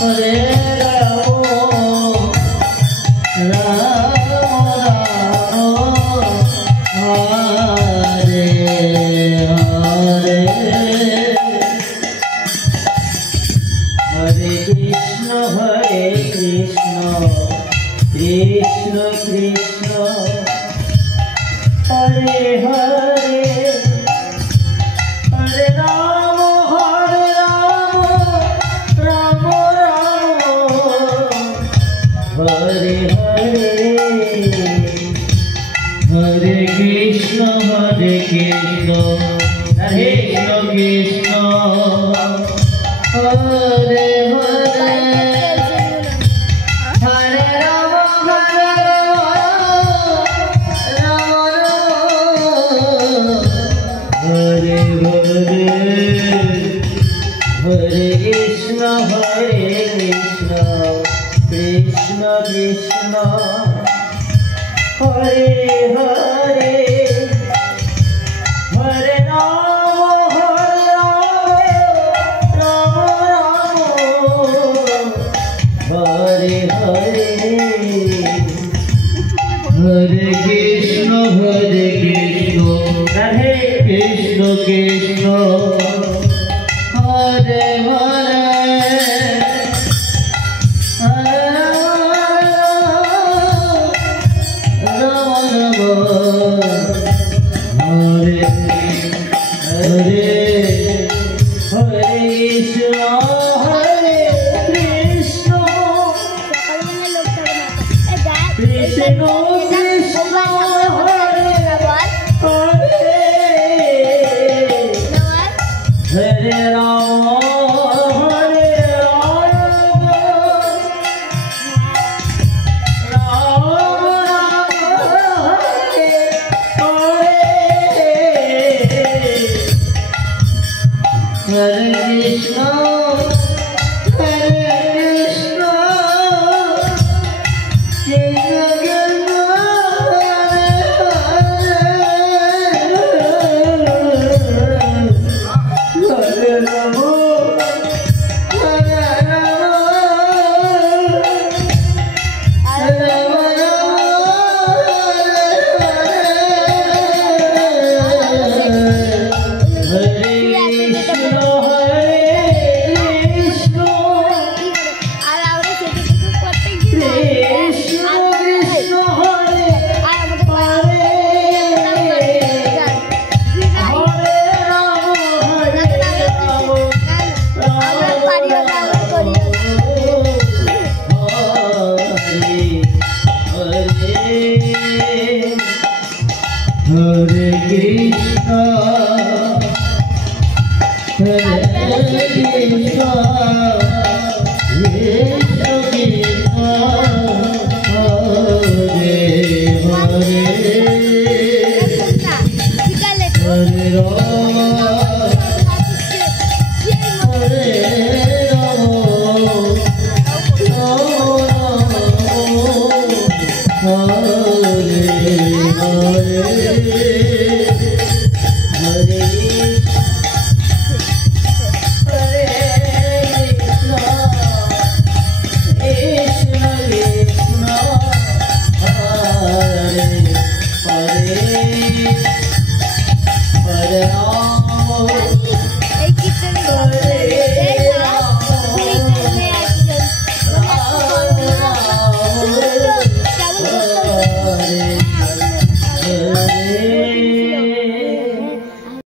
Hare Ram Ram Hare Hare Hare Krishna Krishna Krishna Hare Hare Hare Ram Ram Ram Hare Hare Hare Krishna Krishna Krishna Hare Hare Hare Ram Hare Hare Hare Krishna Krishna Krishna Hare Hare Hare Ram Ram Hare Hare Hare Krishna Radhe Krishna Krishna Hare Hare Hare Ram Hare Hare Hare Krishna Krishna Krishna Hare Ram Ram Hare Krishna Hare Krishna, Krishna Krishna